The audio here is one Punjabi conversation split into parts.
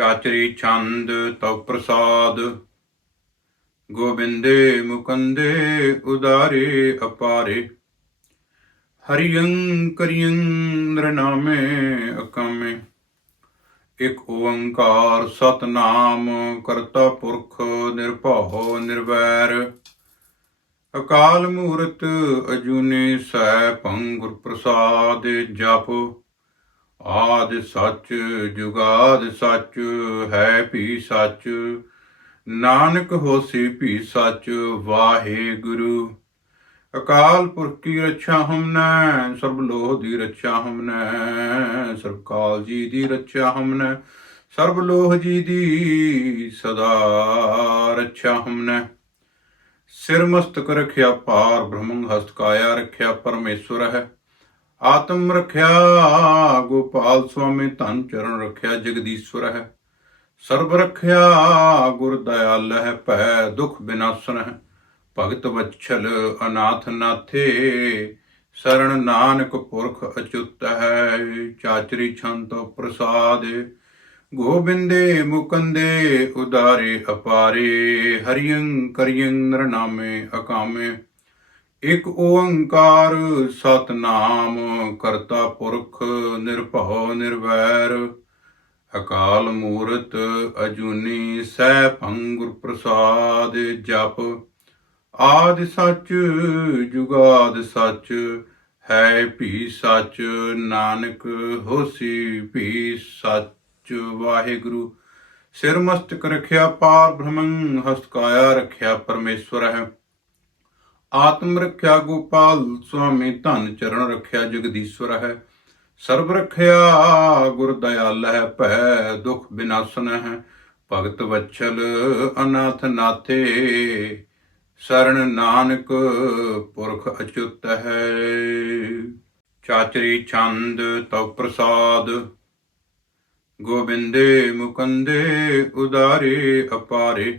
ਚਾਚਰੀ ਛੰਦ ਤਉ ਪ੍ਰਸਾਦ। ਗੋਬਿੰਦੇ ਮੁਕੰਦੇ ਉਦਾਰੇ ਅਪਾਰੇ। ਹਰਿਯੰ ਕਰਿਯੰ ਨਰਨਾਮੇ ਅਕਾਮੇ। ਇਕ ਓੰਕਾਰ ਸਤਨਾਮ ਕਰਤਾ ਪੁਰਖ ਨਿਰਭਉ ਨਿਰਵੈਰ। ਅਕਾਲ ਮੂਰਤ ਅਜੂਨੀ ਸੈ ਭੰਗੁਰ ਪ੍ਰਸਾਦ ਜਪ। ਆਦ ਸੱਚ ਜੁਗਾਦ ਸੱਚ ਹੈ ਭੀ ਸੱਚ, ਨਾਨਕ ਹੋਸੀ ਭੀ ਸੱਚ ਵਾਹਿਗੁਰੂ ਅਕਾਲ ਪੁਰਖ ਕੀ ਰੱਛਾ ਹਮਨੈ, ਸਰਬ ਲੋਹ ਦੀ ਰੱਛਾ ਹਮਨੈ, ਸਰਬ ਕਾਲ ਜੀ ਦੀ ਰੱਛਾ ਹਮਨੈ, ਸਰਬ ਲੋਹ ਜੀ ਦੀ ਸਦਾ ਰੱਛਾ ਹਮਨੈ। ਸਿਰ ਮਸਤਕ ਰਖਿਆ ਪਾਰ ਬ੍ਰਹਮੰ ਹਸਤ ਕਾਇਆ ਰਖਿਆ ਪਰਮੇਸ਼ਵਰ ਹੈ। ਆਤਮ ਰਖਿਆ, ਗੋਪਾਲ ਸੁਆਮੀ ਧਨ ਚਰਨ ਰਖਿਆ, ਜਗਦੀਸ਼ਵਰ ਹੈ। ਸਰਬ ਰਖਿਆ, ਗੁਰ ਦਇਆਲ ਹੈ, ਭੈ ਦੁਖ ਬਿਨਾਸਨ ਹੈ। ਭਗਤ ਵਛਲ ਅਨਾਥ ਨਾਥੇ ਸਰਣ ਨਾਨਕ ਪੁਰਖ ਅਚੁੱਤ ਹੈ। ਚਾਚਰੀ ਛੰਤ ਪ੍ਰਸਾਦ, ਗੋਬਿੰਦੇ ਮੁਕੰਦੇ ਉਦਾਰੇ ਅਪਾਰੇ, ਹਰਿਯੰ ਕਰਿਯੰ ਨਰਨਾਮੇ ਅਕਾਮੇ। ਇਕ ਓੰਕਾਰ ਸਤਨਾਮ, ਕਰਤਾ ਪੁਰਖ ਨਿਰਭਉ ਨਿਰਵੈਰ, ਅਕਾਲ ਮੂਰਤ ਅਜੂਨੀ ਸਹਿ ਭੰਗੁਰ ਪ੍ਰਸਾਦ ਜਪ। ਆਦ ਸੱਚ, ਜੁਗਾਦ ਸੱਚ, ਹੈ ਭੀ ਸੱਚ, ਨਾਨਕ ਹੋਸੀ ਭੀ ਸੱਚ। ਵਾਹਿਗੁਰੂ ਸਿਰ ਮਸਤਕ ਰਖਿਆ ਪਾਰ ਬ੍ਰਹਮੰ, ਹਸਤ ਕਾਇਆ ਰਖਿਆ ਪਰਮੇਸ਼ਵਰ ਹੈ। ਆਤਮ ਰੱਖਿਆ ਗੋਪਾਲ ਸੁਆਮੀ ਧਨ ਚਰਨ ਰੱਖਿਆ ਜਗਦੀਸ਼ਵਰ ਹੈ। ਸਰਬ ਰੱਖਿਆ ਗੁਰ ਦਇਆਲ ਹੈ, ਭੈ ਦੁਖ ਬਿਨਾਸਨ ਹੈ। ਭਗਤ ਵਛਲ ਅਨਾਥ ਨਾਥੇ ਸਰਣ ਨਾਨਕ ਪੁਰਖ ਅਚੁੱਤ ਹੈ। ਚਾਚਰੀ ਛੰਦ ਤਉ ਪ੍ਰਸਾਦ, ਗੋਬਿੰਦੇ ਮੁਕੰਦੇ ਉਦਾਰੇ ਅਪਾਰੇ।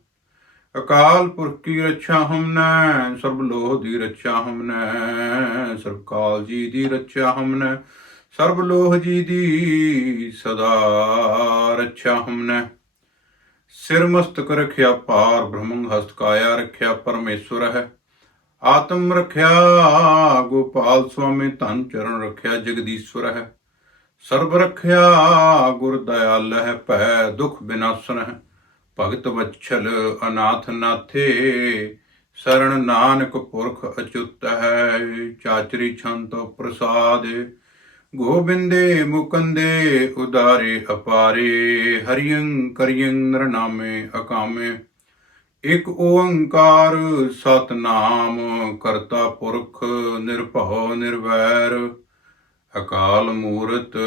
ਅਕਾਲ ਪੁਰਖ ਕੀ ਰੱਛਾ ਹਮਨੈ, ਸਰਬ ਲੋਹ ਦੀ ਰੱਛਾ ਹਮਨੈ, ਸਰਬ ਕਾਲ ਜੀ ਦੀ ਰੱਛਾ ਹਮਨੈ, ਸਰਬ ਲੋਹ ਜੀ ਦੀ ਸਦਾ ਰੱਖਿਆ ਹਮਨੈ। ਸਿਰ ਮਸਤਕ ਰਖਿਆ ਪਾਰ ਬ੍ਰਹਮੰ ਹਸਤ ਕਾਇਆ ਰਖਿਆ ਪਰਮੇਸ਼ਵਰ ਹੈ। ਆਤਮ ਰਖਿਆ ਗੋਪਾਲ ਸੁਆਮੀ ਧਨ ਚਰਨ ਰਖਿਆ ਜਗਦੀਸ਼ਵਰ ਹੈ। ਸਰਬ ਰਖਿਆ ਗੁਰ ਦਇਆਲ ਹੈ, ਭੈ ਦੁਖ ਬਿਨਾਸਨ ਹੈ। ਭਗਤ ਵਛਲ ਅਨਾਥ ਨਾਥੇ ਸਰਣ ਨਾਨਕ ਪੁਰਖ ਅਚੁੱਤ ਹੈ। ਚਾਚਰੀ ਛੰਤ ਪ੍ਰਸਾਦ, ਗੋਬਿੰਦੇ ਮੁਕੰਦੇ ਉਦਾਰੇ ਅਪਾਰੇ। ਹਰਿਯੰ ਕਰਿਯੰ ਨਰਨਾਮੇ ਅਕਾਮੇ। ਇਕ ਓੰਕਾਰ ਸਤਨਾਮ, ਕਰਤਾ ਪੁਰਖ ਨਿਰਭਉ ਨਿਰਵੈਰ। ਅਕਾਲ ਮੂਰਤ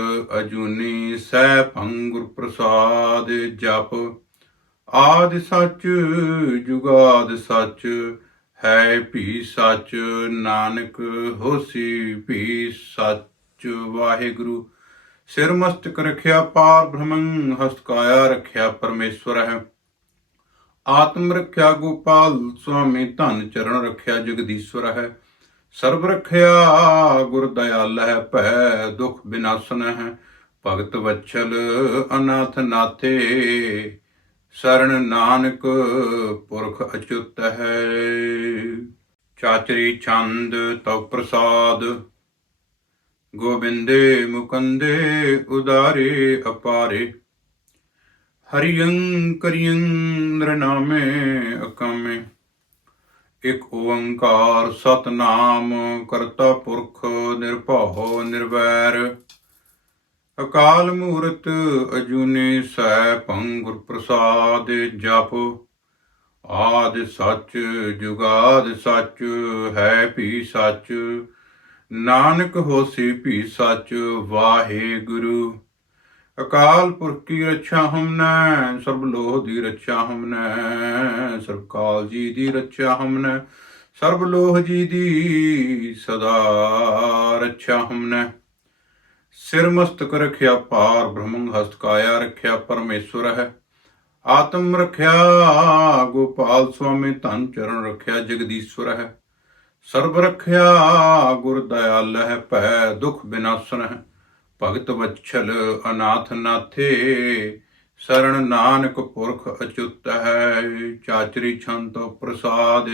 ਅਜੂਨੀ ਸੈ ਭੰਗੁਰ ਪ੍ਰਸਾਦ ਜਪ। ਆਦ ਸੱਚ, ਜੁਗਾਦ ਸੱਚ, ਹੈ ਭੀ ਸੱਚ, ਨਾਨਕ ਹੋਸੀ ਭੀ ਸੱਚ। ਵਾਹਿਗੁਰੂ, ਸਿਰ ਮਸਤਕ ਰਖਿਆ ਪਾਰ ਬ੍ਰਹਮੰ, ਹਸਤ ਕਾਇਆ ਰਖਿਆ ਪਰਮੇਸ਼ਵਰ ਹੈ। ਆਤਮ ਰਖਿਆ ਗੋਪਾਲ, ਸੁਆਮੀ ਧਨ ਚਰਨ ਰਖਿਆ ਜਗਦੀਸ਼ਵਰ ਹੈ। ਸਰਬ ਰਖਿਆ ਗੁਰ ਦਇਆਲ ਹੈ, ਭੈ ਦੁਖ ਬਿਨਾਸਨ ਹੈ। ਭਗਤ ਵਛਲ, ਅਨਾਥ ਨਾਥੇ ਸਰਣ ਨਾਨਕ ਪੁਰਖ ਅਚੁੱਤ ਹੈ। ਚਾਚਰੀ ਛੰਦ ਤਉ ਪ੍ਰਸਾਦ, ਗੋਬਿੰਦੇ ਮੁਕੰਦੇ ਉਦਾਰੇ ਅਪਾਰੇ। ਹਰਿਯੰ ਕਰਿਯੰ ਨਰਨਾਮੇ ਅਕਾਮੇ। ਇਕ ਓੰਕਾਰ ਸਤਨਾਮ ਕਰਤਾ ਪੁਰਖ ਨਿਰਭਉ ਨਿਰਵੈਰ। ਅਕਾਲ ਮੂਰਤ ਅਜੂਨੀ ਸੈ ਭੰਗੁਰ ਪ੍ਰਸਾਦ ਜਪ। ਆਦ ਸੱਚ, ਜੁਗਾਦ ਸੱਚ, ਹੈ ਭੀ ਸੱਚ। ਨਾਨਕ ਹੋਸੀ ਭੀ ਸੱਚ ਵਾਹਿਗੁਰੂ ਅਕਾਲ ਪੁਰਖ ਕੀ ਰੱਛਾ ਹਮਨੈ, ਸਰਬ ਲੋਹ ਦੀ ਰੱਛਾ ਹਮਨੈ, ਸਰਬ ਕਾਲ ਜੀ ਦੀ ਰੱਛਾ ਹਮਨੈ, ਸਰਬ ਲੋਹ ਜੀ ਦੀ ਸਦਾ ਰੱਛਾ ਹਮਨੈ। ਸਿਰ ਮਸਤਕ ਰਖਿਆ ਪਾਰ ਬ੍ਰਹਮੰ ਹਸਤ ਕਾਇਆ ਰਖਿਆ ਪਰਮੇਸ਼ਵਰ ਹੈ। ਆਤਮ ਰਖਿਆ, ਗੋਪਾਲ ਸੁਆਮੀ ਧਨ ਚਰਨ ਰਖਿਆ ਜਗਦੀਸ਼ਵਰ ਹੈ। ਸਰਬ ਰਖਿਆ, ਗੁਰ ਦਇਆਲ ਹੈ, ਭੈ ਦੁਖ ਬਿਨਾਸਨ ਹੈ। ਭਗਤ ਵਛਲ ਅਨਾਥ ਨਾਥੇ ਸਰਣ ਨਾਨਕ ਪੁਰਖ ਅਚੁੱਤ ਹੈ। ਚਾਚਰੀ ਛੰਤ ਪ੍ਰਸਾਦ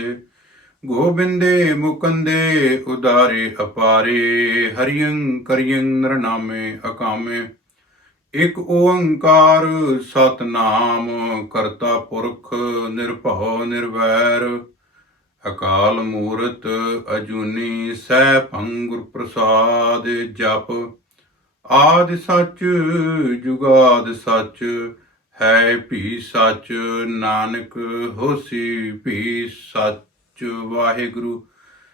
ਗੋਬਿੰਦੇ ਮੁਕੰਦੇ ਉਦਾਰੇ ਅਪਾਰੇ ਹਰਿਯੰ ਕਰਿਯੰ ਨਰਨਾਮੇ ਅਕਾਮੇ। ਇਕ ਓੰਕਾਰ ਸਤਨਾਮ, ਕਰਤਾ ਪੁਰਖ ਨਿਰਭਉ ਨਿਰਵੈਰ। ਅਕਾਲ ਮੂਰਤ ਅਜੂਨੀ ਸੈਭੰ ਗੁਰ ਪ੍ਰਸਾਦ ਜਪ। ਆਦਿ ਸੱਚ, ਜੁਗਾਦ ਸੱਚ, ਹੈ ਭੀ ਸੱਚ, ਨਾਨਕ ਹੋਸੀ ਭੀ ਸੱਚ। ਵਾਹਿਗੁਰੂ।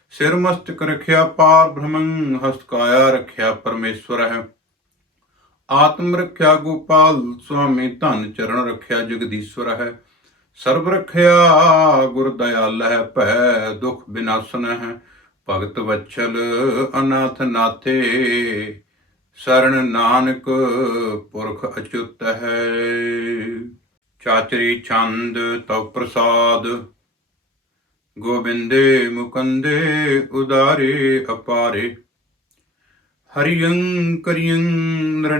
ਸਿਰ ਮਸਤਕ ਰਖਿਆ, ਪਾਰ ਬ੍ਰਹਮੰ ਹਸਤ ਰਖਿਆ ਪਰਮੇਸ਼ਵਰ ਹੈ। ਆਤਮ ਰਖਿਆ ਗੋਪਾਲ, ਸੁਆਮੀ ਧਨ ਚਰਨ ਰਖਿਆ ਜਗਦੀਸ਼ਵਰ ਹੈ। ਸਰਬ ਰਖਿਆ, ਗੁਰ ਦਇਆਲ ਹੈ, ਭੈ ਦੁਖ ਬਿਨਾਸਨ ਹੈ। ਭਗਤ ਵਛਲ, ਅਨਾਥ ਨਾਥੇ ਸਰਣ ਨਾਨਕ ਪੁਰਖ ਅਚੁੱਤ ਹੈ। ਚਾਚਰੀ ਛੰਦ, ਤਉ ਪ੍ਰਸਾਦ ਗੋਬਿੰਦੇ ਮੁਕੰਦੇ ਉਦਾਰੇ ਅਪਾਰੇ। ਹਰਿਯੰ ਕਰਿਯੰ ਨਰ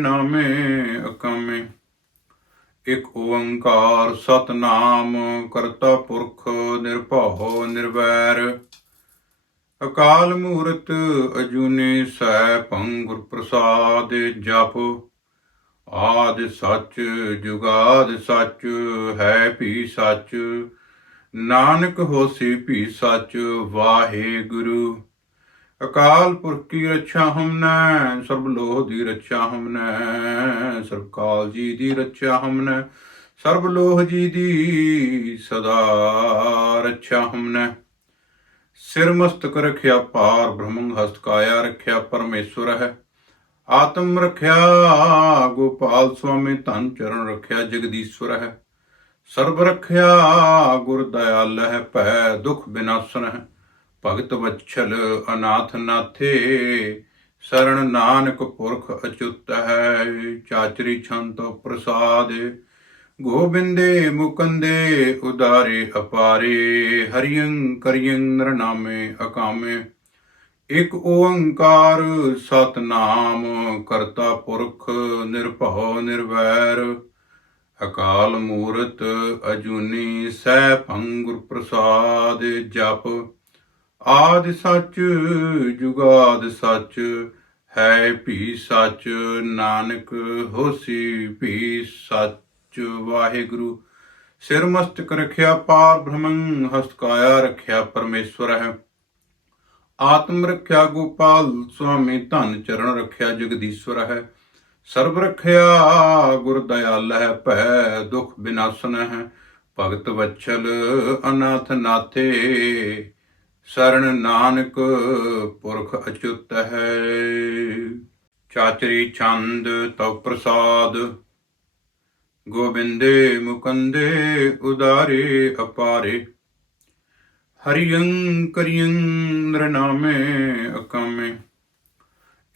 ਅਕਾਮੇ। ਇਕ ਓੰਕਾਰ ਸਤਨਾਮ ਕਰਤਾ ਪੁਰਖ ਨਿਰਭਉ ਨਿਰਵੈਰ। ਅਕਾਲ ਮੂਰਤ ਅਜੂਨੀ ਸੈਭੰ ਗੁਰ ਪ੍ਰਸਾਦ ਜਪ। ਆਦਿ ਸੱਚ ਜੁਗਾਦ ਸੱਚ ਹੈ ਭੀ ਸੱਚ। ਨਾਨਕ ਹੋਸੀ ਭੀ ਸੱਚ ਵਾਹਿਗੁਰੂ ਅਕਾਲ ਪੁਰਖ ਕੀ ਰੱਛਾ ਹਮਨੈ, ਸਰਬ ਲੋਹ ਦੀ ਰੱਛਾ ਹਮਨੈ, ਸਰਬ ਕਾਲ ਜੀ ਦੀ ਰੱਛਾ ਹਮਨੈ, ਸਰਬ ਲੋਹ ਜੀ ਦੀ ਸਦਾ ਰੱਖਿਆ ਹਮਨੈ। ਸਿਰ ਮਸਤਕ ਰਖਿਆ ਪਾਰ ਬ੍ਰਹਮੰ ਹਸਤ ਕਾਇਆ ਰਖਿਆ ਪਰਮੇਸ਼ਵਰ ਹੈ। ਆਤਮ ਰਖਿਆ, ਗੋਪਾਲ ਸੁਆਮੀ ਧਨ ਚਰਨ ਰਖਿਆ ਜਗਦੀਸ਼ਵਰ ਹੈ। ਸਰਬ ਰਖਿਆ ਗੁਰ ਦਇਆਲ ਹੈ ਭੈ, ਦੁਖ ਬਿਨਾਸਨ ਹੈ। ਭਗਤ ਵਛਲ ਅਨਾਥ ਨਾਥੇ ਸਰਣ ਨਾਨਕ ਪੁਰਖ ਅਚੁੱਤ ਹੈ। ਚਾਚਰੀ ਛੰਤ ਪ੍ਰਸਾਦ, ਗੋਬਿੰਦੇ ਮੁਕੰਦੇ ਉਦਾਰੇ ਅਪਾਰੇ ਹਰਿਯੰ ਕਰਿਯੰ ਨਰਨਾਮੇ ਅਕਾਮੇ। ਇਕ ਓੰਕਾਰ ਸਤਨਾਮ ਕਰਤਾ ਪੁਰਖ, ਨਿਰਭਉ ਨਿਰਵੈਰ। ਅਕਾਲ ਮੂਰਤ ਅਜੂਨੀ ਸਹਿ ਗੁਰ ਪ੍ਰਸਾਦ ਜਪ। ਆਦਿ ਸੱਚ, ਜੁਗਾਦ ਸੱਚ, ਹੈ ਭੀ ਸੱਚ, ਨਾਨਕ ਹੋਸੀ ਭੀ ਸੱਚ। ਵਾਹਿਗੁਰੂ, ਸਿਰ ਮਸਤਕ ਰਖਿਆ ਪਾਰ ਬ੍ਰਹਮੰ, ਹਸਤ ਕਾਇਆ ਰਖਿਆ ਪਰਮੇਸ਼ਵਰ ਹੈ। ਆਤਮ ਰਖਿਆ ਗੋਪਾਲ, ਸੁਆਮੀ ਧਨ ਚਰਨ ਰਖਿਆ ਜਗਦੀਸ਼ਵਰ ਹੈ। ਸਰਬ ਰਖਿਆ, ਗੁਰ ਦਇਆਲ ਹੈ ਭੈ, ਦੁਖ ਬਿਨਾਸਨ ਹੈ। ਭਗਤ ਵਛਲ ਅਨਾਥ ਨਾਥੇ ਸਰਣ ਨਾਨਕ ਪੁਰਖ ਅਚੁੱਤ ਹੈ। ਚਾਚਰੀ ਛੰਦ ਤਉ ਪ੍ਰਸਾਦ, ਗੋਬਿੰਦੇ ਮੁਕੰਦੇ ਉਦਾਰੇ ਅਪਾਰੇ। ਹਰਿਯੰ ਕਰਿਯੰ ਨਰਨਾਮੇ ਅਕਾਮੇ।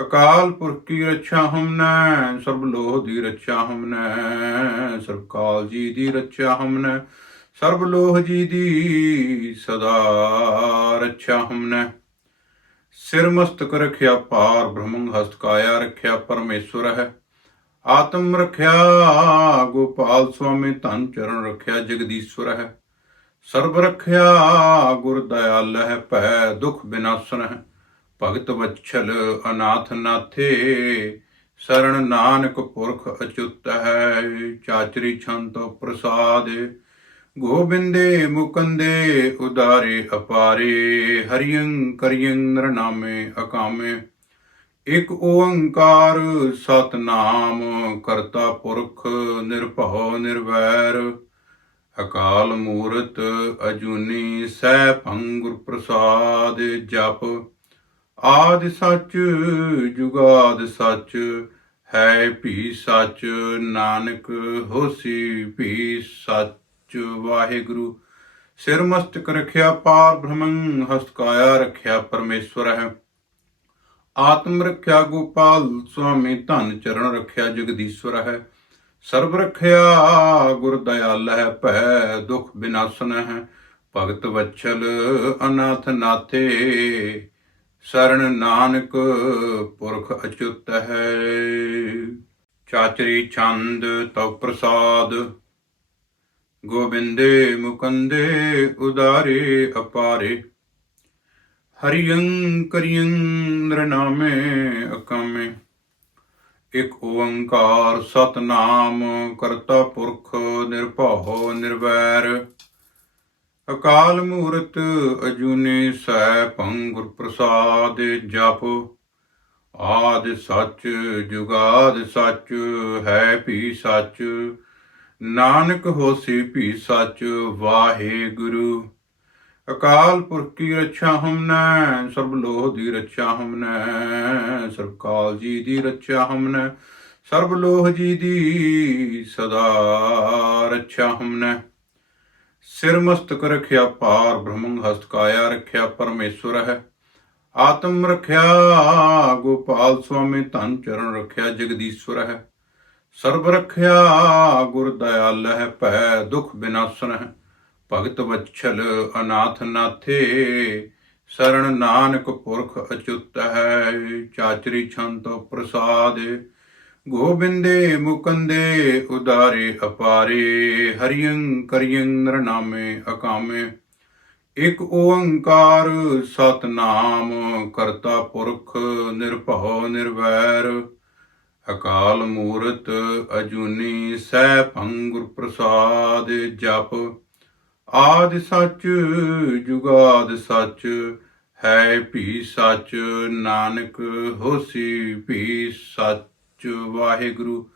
ਅਕਾਲ ਪੁਰਖ ਕੀ ਰੱਛਾ ਹਮਨੈ, ਸਰਬ ਲੋਹ ਦੀ ਰੱਛਾ ਹਮਨੈ, ਸਰਬ ਕਾਲ ਜੀ ਦੀ ਰੱਛਾ ਹਮਨੈ, ਸਰਬ ਲੋਹ ਜੀ ਦੀ ਸਦਾ ਰੱਖਿਆ ਹਮਨੈ। ਸਿਰ ਮਸਤਕ ਰਖਿਆ ਪਾਰ ਬ੍ਰਹਮੰ ਹਸਤ ਕਾਇਆ ਰਖਿਆ ਪਰਮੇਸ਼ਵਰ ਹੈ। ਆਤਮ ਰਖਿਆ ਗੋਪਾਲ ਸੁਆਮੀ ਧਨ ਚਰਨ ਰਖਿਆ ਜਗਦੀਸ਼ਵਰ ਹੈ। ਸਰਬ ਰਖਿਆ ਗੁਰ ਦਇਆਲ ਹੈ, ਭੈ ਦੁਖ ਬਿਨਾਸਨ ਹੈ। ਭਗਤ ਵਛਲ ਅਨਾਥ ਨਾਥੇ ਸਰਣ ਨਾਨਕ ਪੁਰਖ ਅਚੁੱਤ ਹੈ। ਚਾਚਰੀ ਛੰਤ ਪ੍ਰਸਾਦ, ਗੋਬਿੰਦੇ ਮੁਕੰਦੇ ਉਦਾਰੇ ਅਪਾਰੇ ਹਰਿਯੰ ਕਰਿਯੰ ਨਰਨਾਮੇ ਅਕਾਮੇ। ਇਕ ਓੰਕਾਰ ਸਤਨਾਮ, ਕਰਤਾ ਪੁਰਖ ਨਿਰਭਉ ਨਿਰਵੈਰ। ਅਕਾਲ ਮੂਰਤ ਅਜੂਨੀ ਸੈਭੰ ਗੁਰ ਪ੍ਰਸਾਦ ਜਪ। ਆਦਿ ਸੱਚ, ਜੁਗਾਦ ਸੱਚ, ਹੈ ਭੀ ਸੱਚ, ਨਾਨਕ ਹੋਸੀ ਭੀ ਸੱਚ। ਵਾਹਿਗੁਰੂ, ਸਿਰ ਮਸਤਕ ਰਖਿਆ ਪਾਰ ਬ੍ਰਹਮੰ, ਹਸਤ ਰਖਿਆ ਪਰਮੇਸ਼ਵਰ ਹੈ। ਆਤਮ ਰਖਿਆ ਗੋਪਾਲ, ਸੁਆਮੀ ਧਨ ਚਰਨ ਰਖਿਆ ਜਗਦੀਸ਼ਵਰ ਹੈ। ਸਰਬ ਰਖਿਆ ਗੁਰ ਦਇਆਲ ਹੈ, ਭੈ ਦੁਖ ਬਿਨਾਸਨ ਹੈ। ਭਗਤ ਵਛਲ, ਅਨਾਥ ਨਾਥੇ ਸਰਣ ਨਾਨਕ ਪੁਰਖ ਅਚੁੱਤ ਹੈ। ਚਾਚਰੀ ਛੰਦ ਤਉ ਪ੍ਰਸਾਦ, ਗੋਬਿੰਦੇ ਮੁਕੰਦੇ ਉਦਾਰੇ ਅਪਾਰੇ। ਹਰਿਯੰ ਕਰਿਯੰ ਨਰਨਾਮੇ ਅਕਾਮੇ। ਇਕ ਓੰਕਾਰ ਸਤਨਾਮ ਕਰਤਾ ਪੁਰਖ ਨਿਰਭਉ ਨਿਰਵੈਰ। ਅਕਾਲ ਮੂਰਤ ਅਜੂਨੀ ਸੈਭੰ ਗੁਰ ਪ੍ਰਸਾਦ ਜਪ। ਆਦਿ ਸੱਚ, ਜੁਗਾਦ ਸੱਚ, ਹੈ ਭੀ ਸੱਚ। ਨਾਨਕ ਹੋਸੀ ਭੀ ਸੱਚ ਵਾਹਿਗੁਰੂ ਅਕਾਲ ਪੁਰਖ ਕੀ ਰੱਛਾ ਹਮਨੈ, ਸਰਬ ਲੋਹ ਦੀ ਰੱਛਾ ਹਮਨੈ, ਸਰਬ ਕਾਲ ਜੀ ਦੀ ਰੱਛਾ ਹਮਨੈ, ਸਰਬ ਲੋਹ ਜੀ ਦੀ ਸਦਾ ਰੱਛਾ ਹਮਨੈ। ਸਿਰ ਮਸਤਕ ਰਖਿਆ ਪਾਰ ਬ੍ਰਹਮੰ ਹਸਤ ਕਾਇਆ ਰਖਿਆ ਪਰਮੇਸ਼ਵਰ ਹੈ। ਆਤਮ ਰਖਿਆ, ਗੋਪਾਲ ਸੁਆਮੀ ਧਨ ਚਰਨ ਰਖਿਆ ਜਗਦੀਸ਼ਵਰ ਹੈ। ਸਰਬ ਰਖਿਆ, ਗੁਰ ਦਇਆਲ ਹੈ, ਭੈ ਦੁਖ ਬਿਨਾਸਨ ਹੈ। ਭਗਤ ਵਛਲ ਅਨਾਥ ਨਾਥੇ ਸਰਣ ਨਾਨਕ ਪੁਰਖ ਅਚੁੱਤ ਹੈ। ਚਾਚਰੀ ਛੰਤ ਪ੍ਰਸਾਦ ਗੋਬਿੰਦੇ ਮੁਕੰਦੇ ਉਦਾਰੇ ਅਪਾਰੇ ਹਰਿਯੰ ਕਰਿਯੰ ਨਰਨਾਮੇ ਅਕਾਮੇ। ਇਕ ਓੰਕਾਰ ਸਤਨਾਮ, ਕਰਤਾ ਪੁਰਖ ਨਿਰਭਉ ਨਿਰਵੈਰ। ਅਕਾਲ ਮੂਰਤ ਅਜੂਨੀ ਸੈਭੰ ਗੁਰ ਪ੍ਰਸਾਦ ਜਪ। ਆਦਿ ਸੱਚ, ਜੁਗਾਦ ਸੱਚ, ਹੈ ਭੀ ਸੱਚ, ਨਾਨਕ ਹੋਸੀ ਭੀ ਸੱਚ। ਵਾਹਿਗੁਰੂ।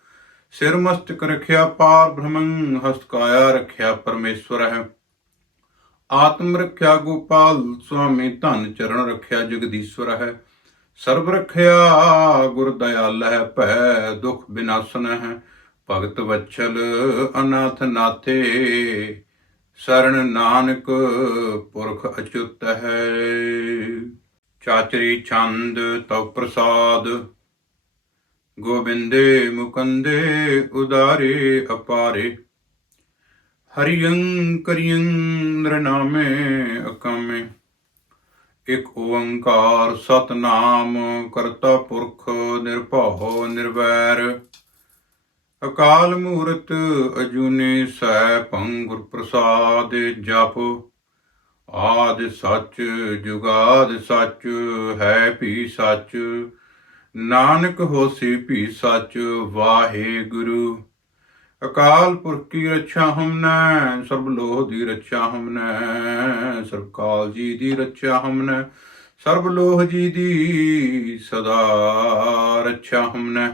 ਸਿਰ ਮਸਤਕ ਰਖਿਆ, ਪਾਰ ਬ੍ਰਹਮੰ ਹਸਤ ਰਖਿਆ ਪਰਮੇਸ਼ਵਰ ਹੈ। ਆਤਮ ਰਖਿਆ ਗੋਪਾਲ, ਸੁਆਮੀ ਧਨ ਚਰਨ ਰਖਿਆ ਜਗਦੀਸ਼ਵਰ ਹੈ। ਸਰਬ ਰਖਿਆ, ਗੁਰ ਦਇਆਲ ਹੈ, ਭੈ ਦੁਖ ਬਿਨਾਸਨ ਹੈ। ਭਗਤ ਵਛਲ ਅਨਾਥ ਨਾਥੇ ਸਰਣ ਨਾਨਕ ਪੁਰਖ ਅਚੁੱਤ ਹੈ। ਚਾਚਰੀ ਛੰਦ ਤਉ ਪ੍ਰਸਾਦ ਗੋਬਿੰਦੇ ਮੁਕੰਦੇ ਉਦਾਰੇ ਅਪਾਰੇ। ਹਰਿਯੰ ਕਰਿਯੰ ਨਰ ਅਕਾਮੇ। ਇਕ ਓੰਕਾਰ ਸਤਨਾਮ ਕਰਤਾ ਪੁਰਖ ਨਿਰਭਉ ਨਿਰਵੈਰ। ਅਕਾਲ ਮੂਰਤ ਅਜੂਨੀ ਸੈਭੰ ਗੁਰ ਪ੍ਰਸਾਦ ਜਪ। ਆਦਿ ਸੱਚ ਜੁਗਾਦ ਸੱਚ ਹੈ ਭੀ ਸੱਚ। ਨਾਨਕ ਹੋਸੀ ਭੀ ਸਚ ਵਾਹਿਗੁਰੂ ਅਕਾਲ ਪੁਰਖ ਕੀ ਰੱਛਾ ਹਮਨੈ, ਸਰਬ ਲੋਹ ਦੀ ਰੱਛਾ ਹਮਨੈ, ਸਰਬ ਕਾਲ ਜੀ ਦੀ ਰੱਛਾ ਹਮਨੈ, ਸਰਬ ਲੋਹ ਜੀ ਦੀ ਸਦਾ ਰੱਛਾ ਹਮਨੈ।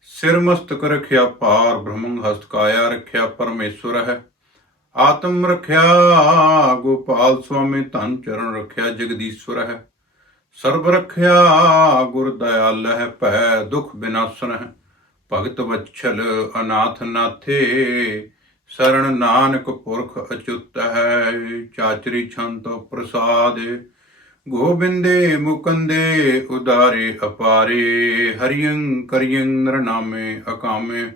ਸਿਰ ਮਸਤਕ ਰਖਿਆ ਪਾਰ ਬ੍ਰਹਮੰ ਹਸਤ ਕਾਇਆ ਰਖਿਆ ਪਰਮੇਸ਼ਵਰ ਹੈ। ਆਤਮ ਰਖਿਆ, ਗੋਪਾਲ ਸੁਆਮੀ ਧਨ ਚਰਨ ਰਖਿਆ ਜਗਦੀਸ਼ਵਰ ਹੈ। ਸਰਬ ਰਖਿਆ, ਗੁਰ ਦਇਆਲ ਹੈ ਭੈ, ਦੁਖ ਬਿਨਾਸਨ ਹੈ। ਭਗਤ ਵਛਲ ਅਨਾਥ ਨਾਥੇ ਸਰਣ ਨਾਨਕ ਪੁਰਖ ਅਚੁੱਤ ਹੈ। ਚਾਚਰੀ ਛੰਤ ਪ੍ਰਸਾਦ, ਗੋਬਿੰਦੇ ਮੁਕੰਦੇ ਉਦਾਰੇ ਅਪਾਰੇ ਹਰਿਯੰ ਕਰਿਯੰ ਨਰਨਾਮੇ ਅਕਾਮੇ।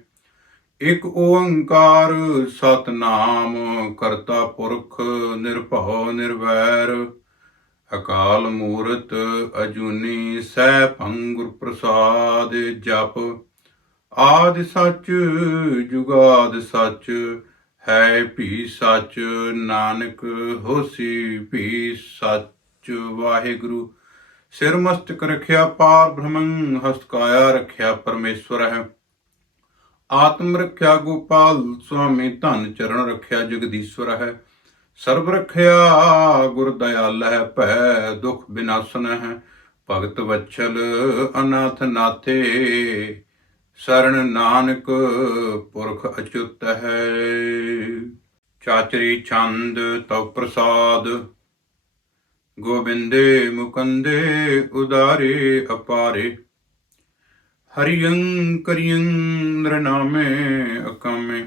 ਇਕ ਓੰਕਾਰ ਸਤਨਾਮ ਕਰਤਾ ਪੁਰਖ ਨਿਰਭਉ ਨਿਰਵੈਰ। ਅਕਾਲ ਮੂਰਤ ਅਜੂਨੀ ਸਹਿ ਗੁਰ ਪ੍ਰਸਾਦ ਜਪ। ਆਦਿ ਸੱਚ, ਜੁਗਾਦ ਸੱਚ, ਹੈ ਭੀ ਸੱਚ, ਨਾਨਕ ਹੋਸੀ ਭੀ ਸੱਚ। ਵਾਹਿਗੁਰੂ, ਸਿਰ ਮਸਤਕ ਰਖਿਆ ਪਾਰ ਬ੍ਰਹਮੰ, ਹਸਤ ਕਾਇਆ ਰਖਿਆ ਪਰਮੇਸ਼ਵਰ ਹੈ। ਆਤਮ ਰੱਖਿਆ ਗੋਪਾਲ, ਸੁਆਮੀ ਧਨ ਚਰਨ ਰਖਿਆ ਜਗਦੀਸ਼ਵਰ ਹੈ। ਸਰਬ ਰੱਖਿਆ ਗੁਰ ਦਇਆਲ ਹੈ ਭੈ ਦੁਖ ਬਿਨਾਸਨ ਹੈ। ਭਗਤ ਵਛਲ ਅਨਾਥ ਨਾਥੇ ਸਰਣ ਨਾਨਕ ਪੁਰਖ ਅਚੁੱਤ ਹੈ। ਚਾਚਰੀ ਛੰਦ ਤਉ ਪ੍ਰਸਾਦ, ਗੋਬਿੰਦੇ ਮੁਕੰਦੇ ਉਦਾਰੇ ਅਪਾਰੇ। ਹਰਿਯੰ ਕਰਿਯੰ ਨਰਨਾਮੇ ਅਕਾਮੇ।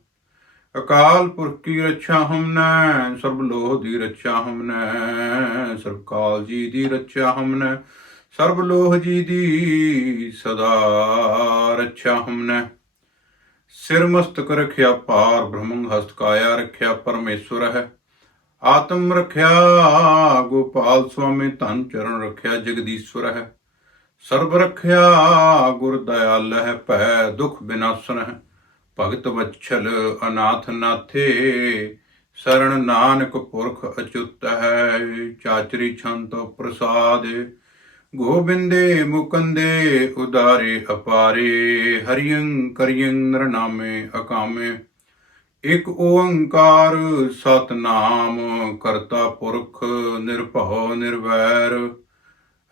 ਅਕਾਲ ਪੁਰਖ ਕੀ ਰੱਛਾ ਹਮਨੈ, ਸਰਬ ਲੋਹ ਦੀ ਰੱਛਾ ਹਮਨੈ, ਸਰਬ ਕਾਲ ਜੀ ਦੀ ਰੱਛਾ ਹਮਨੈ, ਸਰਬ ਲੋਹ ਜੀ ਦੀ ਸਦਾ ਰੱਖਿਆ ਹਮਨੈ। ਸਿਰ ਮਸਤਕ ਰਖਿਆ ਪਾਰ ਬ੍ਰਹਮੰ ਹਸਤ ਕਾਇਆ ਰਖਿਆ ਪਰਮੇਸ਼ਵਰ ਹੈ। ਆਤਮ ਰਖਿਆ ਗੋਪਾਲ ਸੁਆਮੀ, ਧਨ ਚਰਨ ਰਖਿਆ ਜਗਦੀਸ਼ਵਰ ਹੈ। ਸਰਬ ਰਖਿਆ ਗੁਰ ਦਇਆਲ ਹੈ, ਭੈ ਦੁਖ ਬਿਨਾਸਨ ਹੈ। ਭਗਤ ਵਛਲ ਅਨਾਥ ਨਾਥੇ ਸਰਣ ਨਾਨਕ ਪੁਰਖ ਅਚੁੱਤ ਹੈ। ਚਾਚਰੀ ਛੰਤ ਪ੍ਰਸਾਦ, ਗੋਬਿੰਦੇ ਮੁਕੰਦੇ ਉਦਾਰੇ ਅਪਾਰੇ ਹਰਿਯੰ ਕਰਿਯੰ ਨਰਨਾਮੇ ਅਕਾਮੇ। ਇਕ ਓੰਕਾਰ ਸਤਨਾਮ, ਕਰਤਾ ਪੁਰਖ ਨਿਰਭਉ ਨਿਰਵੈਰ।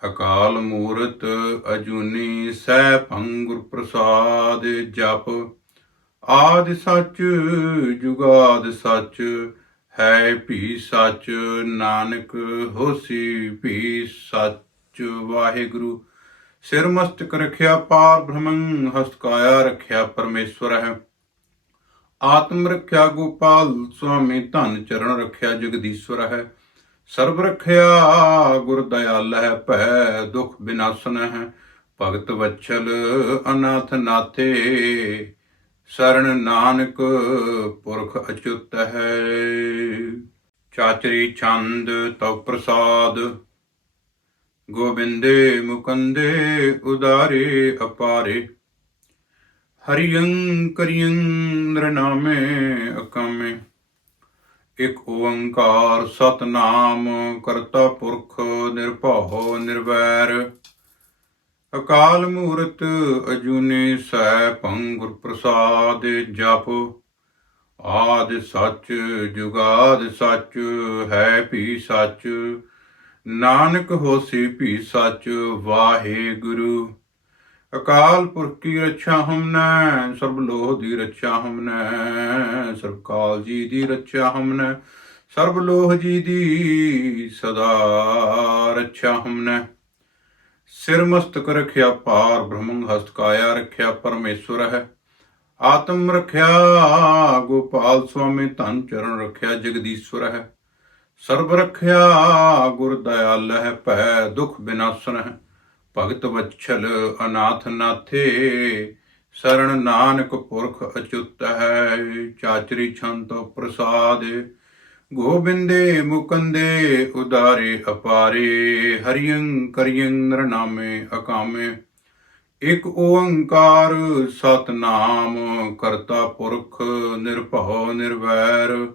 ਅਕਾਲ ਮੂਰਤ ਅਜੂਨੀ ਸੈ ਭੰਗੁਰ ਪ੍ਰਸਾਦ ਜਪ। ਆਦ ਸੱਚ, ਜੁਗਾਦ ਸੱਚ, ਹੈ ਭੀ ਸੱਚ, ਨਾਨਕ ਹੋਸੀ ਭੀ ਸੱਚ। ਵਾਹਿਗੁਰੂ, ਸਿਰ ਮਸਤਕ ਰਖਿਆ ਪਾਰ ਬ੍ਰਹਮੰ, ਹਸਤ ਰਖਿਆ ਪਰਮੇਸ਼ਵਰ ਹੈ। ਆਤਮ ਰੱਖਿਆ ਗੋਪਾਲ, ਸੁਆਮੀ ਧਨ ਚਰਨ ਰੱਖਿਆ ਜਗਦੀਸ਼ਵਰ ਹੈ। ਸਰਬ ਰੱਖਿਆ ਗੁਰ ਦਇਆਲ ਹੈ, ਭੈ ਦੁਖ ਬਿਨਾਸਨ ਹੈ। ਭਗਤ ਵਛਲ, ਅਨਾਥ ਨਾਥੇ ਸਰਣ ਨਾਨਕ ਪੁਰਖ ਅਚੁੱਤ ਹੈ। ਚਾਚਰੀ ਛੰਦ ਤਉ ਪ੍ਰਸਾਦ, ਗੋਬਿੰਦੇ ਮੁਕੰਦੇ ਉਦਾਰੇ ਅਪਾਰੇ। ਹਰਿਯੰ ਕਰਿਯੰ ਨਰਨਾਮੇ ਅਕਾਮੇ। ਇਕ ਓੰਕਾਰ ਸਤਨਾਮ ਕਰਤਾ ਪੁਰਖ ਨਿਰਭਉ ਨਿਰਵੈਰ। ਅਕਾਲ ਮੂਰਤ ਅਜੂਨੀ ਸੈ ਭੰਗੁਰ ਪ੍ਰਸਾਦ ਜਪ। ਆਦ ਸੱਚ, ਜੁਗਾਦ ਸੱਚ, ਹੈ ਭੀ ਸੱਚ। ਨਾਨਕ ਹੋਸੀ ਭੀ ਸੱਚ ਵਾਹਿਗੁਰੂ ਅਕਾਲ ਪੁਰਖ ਕੀ ਰੱਛਾ ਹਮਨੈ, ਸਰਬ ਲੋਹ ਦੀ ਰੱਛਾ ਹਮਨੈ, ਸਰਬ ਕਾਲ ਜੀ ਦੀ ਰੱਛਾ ਹਮਨੈ, ਸਰਬ ਲੋਹ ਜੀ ਦੀ ਸਦਾ ਰੱਛਾ ਹਮਨੈ। ਸਿਰ ਮਸਤਕ ਰਖਿਆ ਪਾਰ ਬ੍ਰਹਮੰ ਹਸਤ ਕਾਇਆ ਰਖਿਆ ਪਰਮੇਸ਼ਵਰ ਹੈ। ਆਤਮ ਰਖਿਆ ਗੋਪਾਲ ਸੁਆਮੀ ਧਨ ਚਰਨ ਰਖਿਆ ਜਗਦੀਸ਼ਵਰ ਹੈ। ਸਰਬ ਰਖਿਆ ਗੁਰ ਦਇਆਲ ਹੈ, ਭੈ ਦੁਖ ਬਿਨਾਸਨ ਹੈ। ਭਗਤ ਵਛਲ ਅਨਾਥ ਨਾਥੇ ਸਰਣ ਨਾਨਕ ਪੁਰਖ ਅਚੁੱਤ ਹੈ। ਚਾਚਰੀ ਛੰਤ ਪ੍ਰਸਾਦ ਗੋਬਿੰਦੇ ਮੁਕੰਦੇ ਉਦਾਰੇ ਅਪਾਰੇ ਹਰਿਯੰ ਕਰਿਯੰ ਨਰਨਾਮੇ ਅਕਾਮੇ। ਇਕ ਓੰਕਾਰ ਸਤਨਾਮ, ਕਰਤਾ ਪੁਰਖ ਨਿਰਭਉ ਨਿਰਵੈਰ।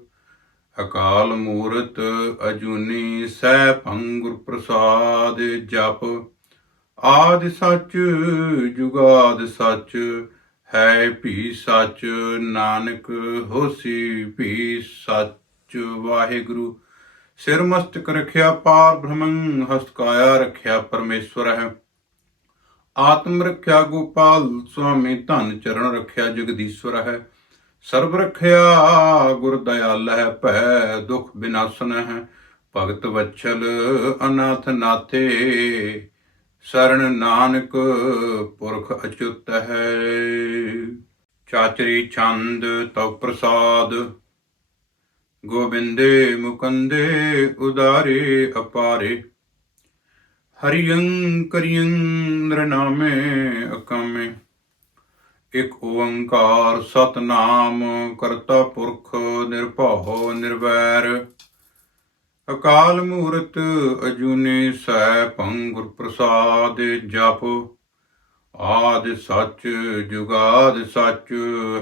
ਅਕਾਲ ਮੂਰਤ ਅਜੂਨੀ ਸੈ ਭੰਗੁਰ ਪ੍ਰਸਾਦ ਜਪ। ਆਦ ਸੱਚ, ਜੁਗਾਦ ਸੱਚ, ਹੈ ਭੀ ਸੱਚ, ਨਾਨਕ ਹੋਸੀ ਭੀ ਸੱਚ। ਵਾਹਿਗੁਰੂ। ਸਿਰ ਮਸਤਕ ਰਖਿਆ, ਪਾਰ ਬ੍ਰਹਮੰ ਹਸਤ ਰਖਿਆ ਪਰਮੇਸ਼ਵਰ ਹੈ। ਆਤਮ ਰੱਖਿਆ ਗੋਪਾਲ, ਸੁਆਮੀ ਧਨ ਚਰਨ ਰੱਖਿਆ ਜਗਦੀਸ਼ਵਰ ਹੈ। ਸਰਬ ਰੱਖਿਆ, ਗੁਰ ਦਇਆਲ ਹੈ, ਭੈ ਦੁਖ ਬਿਨਾਸਨ ਹੈ। ਭਗਤ ਵਛਲ ਅਨਾਥ ਨਾਥੇ ਸਰਣ ਨਾਨਕ ਪੁਰਖ ਅਚੁੱਤ ਹੈ। ਚਾਚਰੀ ਛੰਦ ਤਉ ਪ੍ਰਸਾਦ ਗੋਬਿੰਦੇ ਮੁਕੰਦੇ ਉਦਾਰੇ ਅਪਾਰੇ। ਹਰਿਯੰ ਕਰਿਯੰ ਨਰਨਾਮੇ ਅਕਾਮੇ। ਇਕ ਓੰਕਾਰ ਸਤਨਾਮ ਕਰਤਾ ਪੁਰਖ ਨਿਰਭਉ ਨਿਰਵੈਰ। ਅਕਾਲ ਮੂਰਤ ਅਜੂਨੇ ਸੈ ਗੁਰ ਪ੍ਰਸਾਦ ਜਪ। ਆਦ ਸੱਚ ਜੁਗਾਦ ਸੱਚ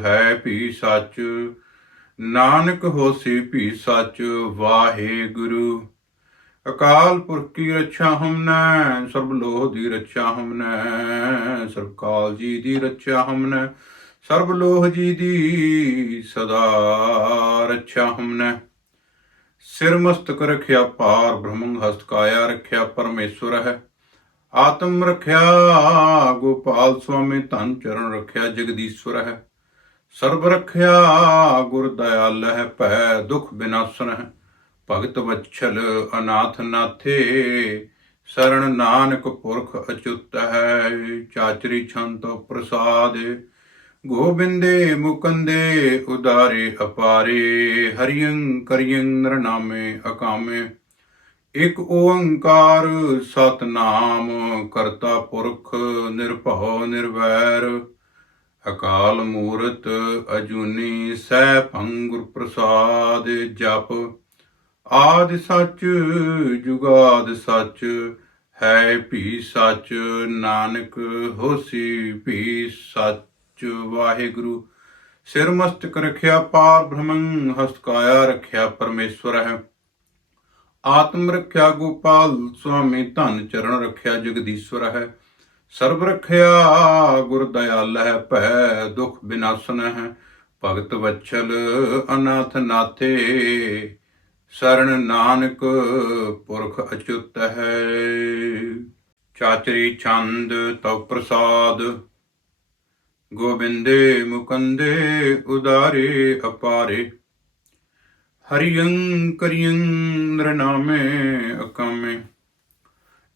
ਹੈ ਭੀ ਸੱਚ। ਨਾਨਕ ਹੋਸੀ ਭੀ ਸੱਚ ਵਾਹਿਗੁਰੂ ਅਕਾਲ ਪੁਰਖ ਕੀ ਰੱਛਾ ਹਮਨੈ, ਸਰਬ ਲੋਹ ਦੀ ਰੱਛਾ ਹਮਨੈ, ਸਰਬ ਕਾਲ ਜੀ ਦੀ ਰੱਛਾ ਹਮਨੈ, ਸਰਬ ਲੋਹ ਜੀ ਦੀ ਸਦਾ ਰੱਖਿਆ ਹਮਨੈ। ਸਿਰ ਮਸਤਕ ਰਖਿਆ ਪਾਰ ਬ੍ਰਹਮੰ ਹਸਤ ਕਾਇਆ ਰਖਿਆ ਪਰਮੇਸ਼ਵਰ ਹੈ। ਆਤਮ ਰਖਿਆ, ਗੋਪਾਲ ਸੁਆਮੀ ਧਨ ਚਰਨ ਰਖਿਆ ਜਗਦੀਸ਼ਵਰ ਹੈ। ਸਰਬ ਰਖਿਆ ਗੁਰ ਦਇਆਲ ਹੈ ਭੈ, ਦੁਖ ਬਿਨਾਸਨ ਹੈ। ਭਗਤ ਵਛਲ ਅਨਾਥ ਨਾਥੇ ਸਰਣ ਨਾਨਕ ਪੁਰਖ ਅਚੁੱਤ ਹੈ। ਚਾਚਰੀ ਛੰਤ ਪ੍ਰਸਾਦ, ਗੋਬਿੰਦੇ ਮੁਕੰਦੇ ਉਦਾਰੇ ਅਪਾਰੇ ਹਰਿਯੰ ਕਰਿਯੰ ਨਰਨਾਮੇ ਅਕਾਮੇ। ਇਕ ਓੰਕਾਰ ਸਤਨਾਮ ਕਰਤਾ ਪੁਰਖ, ਨਿਰਭਉ ਨਿਰਵੈਰ। ਅਕਾਲ ਮੂਰਤ ਅਜੂਨੀ ਸਹਿ ਭੰਗੁਰ ਪ੍ਰਸਾਦ ਜਪ। ਆਦ ਸੱਚ, ਜੁਗਾਦ ਸੱਚ, ਹੈ ਭੀ ਸੱਚ, ਨਾਨਕ ਹੋਸੀ ਭੀ ਸੱਚ। ਵਾਹਿਗੁਰੂ, ਸਿਰ ਮਸਤਕ ਰਖਿਆ ਪਾਰ ਬ੍ਰਹਮੰ, ਹਸਤ ਕਾਇਆ ਰਖਿਆ ਪਰਮੇਸ਼ਵਰ ਹੈ। ਆਤਮ ਰਖਿਆ ਗੋਪਾਲ, ਸੁਆਮੀ ਧਨ ਚਰਨ ਰਖਿਆ ਜਗਦੀਸ਼ਵਰ ਹੈ। ਸਰਬ ਰਖਿਆ, ਗੁਰ ਦਇਆਲ ਹੈ ਭੈ, ਦੁਖ ਬਿਨਾਸਨ ਹੈ। ਭਗਤ ਵਛਲ ਅਨਾਥ ਨਾਥੇ ਸਰਣ ਨਾਨਕ ਪੁਰਖ ਅਚੁੱਤ ਹੈ। ਚਾਚਰੀ ਛੰਦ ਤਉ ਪ੍ਰਸਾਦ, ਗੋਬਿੰਦੇ ਮੁਕੰਦੇ ਉਦਾਰੇ ਅਪਾਰੇ। ਹਰਿਯੰ ਕਰਿਯੰ ਨਰਨਾਮੇ ਅਕਾਮੇ।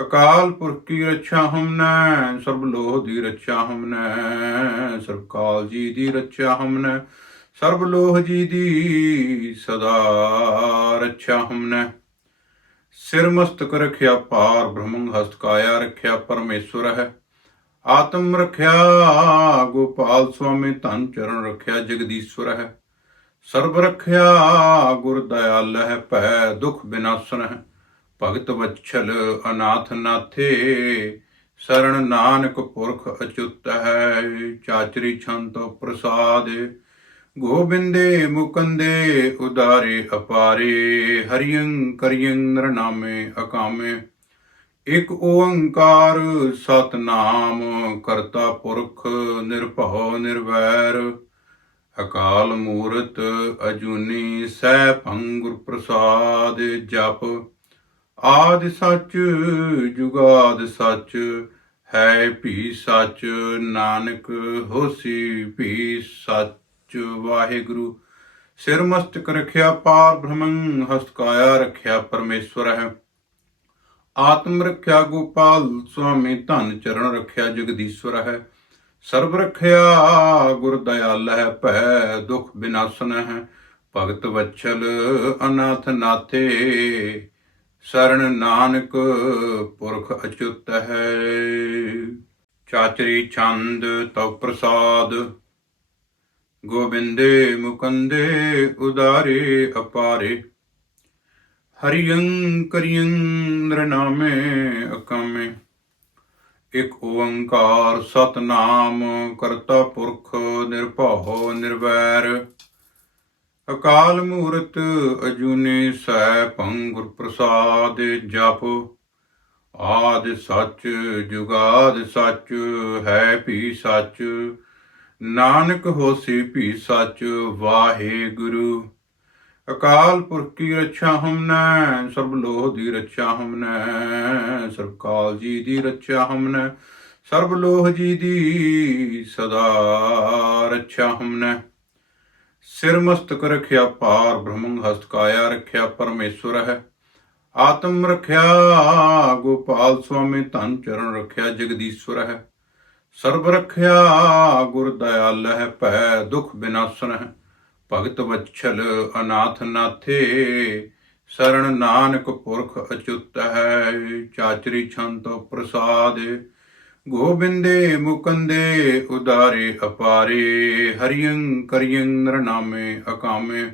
ਅਕਾਲ ਪੁਰਖ ਕੀ ਰੱਛਾ ਹਮਨੈ, ਸਰਬ ਲੋਹ ਦੀ ਰੱਛਾ ਹਮਨੈ, ਸਰਬ ਕਾਲ ਜੀ ਦੀ ਰੱਛਾ ਹਮਨੈ, ਸਰਬ ਲੋਹ ਜੀ ਦੀ ਸਦਾ ਰੱਖਿਆ ਹਮਨੈ। ਸਿਰ ਮਸਤਕ ਰਖਿਆ ਪਾਰ ਬ੍ਰਹਮੰ ਹਸਤ ਕਾਇਆ ਰਖਿਆ ਪਰਮੇਸ਼ਵਰ ਹੈ। ਆਤਮ ਰਖਿਆ ਗੋਪਾਲ ਸੁਆਮੀ ਧਨ ਚਰਨ ਰਖਿਆ ਜਗਦੀਸ਼ਵਰ ਹੈ। ਸਰਬ ਰਖਿਆ ਗੁਰ ਦਇਆਲ ਹੈ, ਭੈ ਦੁਖ ਬਿਨਾਸਨ ਹੈ। ਭਗਤ ਵਛਲ ਅਨਾਥ ਨਾਥੇ ਸਰਣ ਨਾਨਕ ਪੁਰਖ ਅਚੁੱਤ ਹੈ। ਚਾਚਰੀ ਛੰਤ ਪ੍ਰਸਾਦ, ਗੋਬਿੰਦੇ ਮੁਕੰਦੇ ਉਦਾਰੇ ਅਪਾਰੇ ਹਰਿਯੰ ਕਰਿਯੰ ਨਰਨਾਮੇ ਅਕਾਮੇ। ਇਕ ਓੰਕਾਰ ਸਤਨਾਮ, ਕਰਤਾ ਪੁਰਖ ਨਿਰਭਉ ਨਿਰਵੈਰ। ਅਕਾਲ ਮੂਰਤ ਅਜੂਨੀ ਸੈ ਭੰਗੁਰ ਪ੍ਰਸਾਦ ਜਪ। ਆਦ ਸੱਚ, ਜੁਗਾਦ ਸੱਚ, ਹੈ ਭੀ ਸੱਚ, ਨਾਨਕ ਹੋਸੀ ਭੀ ਸੱਚ। ਵਾਹਿਗੁਰੂ, ਸਿਰ ਮਸਤਕ ਰਖਿਆ ਪਾਰ ਬ੍ਰਹਮੰ, ਹਸਤ ਕਾਇਆ ਰਖਿਆ ਪਰਮੇਸ਼ਵਰ ਹੈ। ਆਤਮ ਰਖਿਆ ਗੋਪਾਲ, ਸੁਆਮੀ ਧਨ ਚਰਨ ਰਖਿਆ ਜਗਦੀਸ਼ਵਰ ਹੈ। ਸਰਬ ਰਖਿਆ ਗੁਰ ਦਇਆਲ ਹੈ, ਭੈ ਦੁਖ ਬਿਨਾਸਨ ਹੈ। ਭਗਤ ਵਛਲ, ਅਨਾਥ ਨਾਥੇ ਸਰਣ ਨਾਨਕ ਪੁਰਖ ਅਚੁੱਤ ਹੈ। ਚਾਚਰੀ ਛੰਦ ਤਉ ਪ੍ਰਸਾਦ, ਗੋਬਿੰਦੇ ਮੁਕੰਦੇ ਉਦਾਰੇ ਅਪਾਰੇ। ਹਰਿਯੰ ਕਰਿਯੰ ਨਰਨਾਮੇ ਅਕਾਮੇ। ਇਕ ਓੰਕਾਰ ਸਤਨਾਮ ਕਰਤਾ ਪੁਰਖ ਨਿਰਭਉ ਨਿਰਵੈਰ। ਅਕਾਲ ਮੂਰਤ ਅਜੂਨੀ ਸੈ ਭੰਗੁਰ ਪ੍ਰਸਾਦ ਜਪ। ਆਦ ਸੱਚ, ਜੁਗਾਦ ਸੱਚ, ਹੈ ਭੀ ਸੱਚ। ਨਾਨਕ ਹੋਸੀ ਭੀ ਸੱਚ ਵਾਹਿਗੁਰੂ ਅਕਾਲ ਪੁਰਖ ਕੀ ਰੱਛਾ ਹਮਨੈ, ਸਰਬ ਲੋਹ ਦੀ ਰੱਛਾ ਹਮਨੈ, ਸਰਬ ਕਾਲ ਜੀ ਦੀ ਰੱਛਾ ਹਮਨੈ, ਸਰਬ ਲੋਹ ਜੀ ਦੀ ਸਦਾ ਰੱਛਾ ਹਮਨੈ। ਸਿਰ ਮਸਤਕ ਰਖਿਆ ਪਾਰ ਬ੍ਰਹਮੰ ਹਸਤ ਕਾਇਆ ਰਖਿਆ ਪਰਮੇਸ਼ਵਰ ਹੈ। ਆਤਮ ਰਖਿਆ, ਗੋਪਾਲ ਸੁਆਮੀ ਧਨ ਚਰਨ ਰਖਿਆ ਜਗਦੀਸ਼ਵਰ ਹੈ। ਸਰਬ ਰਖਿਆ, ਗੁਰ ਦਇਆਲ ਹੈ, ਭੈ ਦੁਖ ਬਿਨਾਸਨ ਹੈ। ਭਗਤ ਵਛਲ ਅਨਾਥ ਨਾਥੇ ਸਰਣ ਨਾਨਕ ਪੁਰਖ ਅਚੁੱਤ ਹੈ। ਚਾਚਰੀ ਛੰਤ ਪ੍ਰਸਾਦ ਗੋਬਿੰਦੇ ਮੁਕੰਦੇ ਉਦਾਰੇ ਅਪਾਰੇ ਹਰਿਯੰ ਕਰਿਯੰ ਨਰਨਾਮੇ ਅਕਾਮੇ।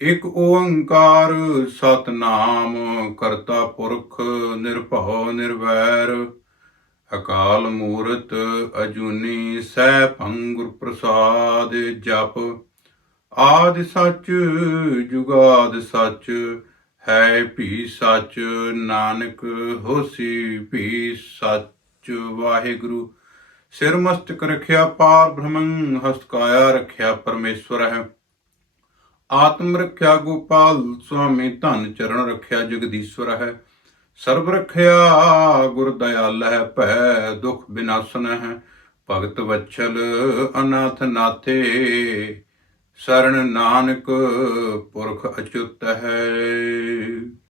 ਇਕ ਓੰਕਾਰ ਸਤਨਾਮ, ਕਰਤਾ ਪੁਰਖ ਨਿਰਭਉ ਨਿਰਵੈਰ। ਅਕਾਲ ਮੂਰਤ ਅਜੂਨੀ ਸੈਭੰ ਗੁਰ ਪ੍ਰਸਾਦ ਜਪ। ਆਦਿ ਸੱਚ, ਜੁਗਾਦ ਸੱਚ, ਹੈ ਭੀ ਸੱਚ, ਨਾਨਕ ਹੋਸੀ ਭੀ ਸੱਚ। ਵਾਹਿਗੁਰੂ। ਸਿਰ ਮਸਤਕ ਰਖਿਆ, ਪਾਰ ਬ੍ਰਹਮੰ ਹਸਤ ਰਖਿਆ ਪਰਮੇਸ਼ਵਰ ਹੈ। ਆਤਮ ਰਖਿਆ ਗੋਪਾਲ, ਸੁਆਮੀ ਧਨ ਚਰਨ ਰਖਿਆ ਜਗਦੀਸ਼ਵਰ ਹੈ। ਸਰਬ ਰਖਿਆ, ਗੁਰ ਦਇਆਲ ਹੈ, ਭੈ ਦੁਖ ਬਿਨਾਸਨ ਹੈ। ਭਗਤ ਵਛਲ ਅਨਾਥ ਨਾਥੇ ਸਰਣ ਨਾਨਕ ਪੁਰਖ ਅਚੁੱਤ ਹੈ।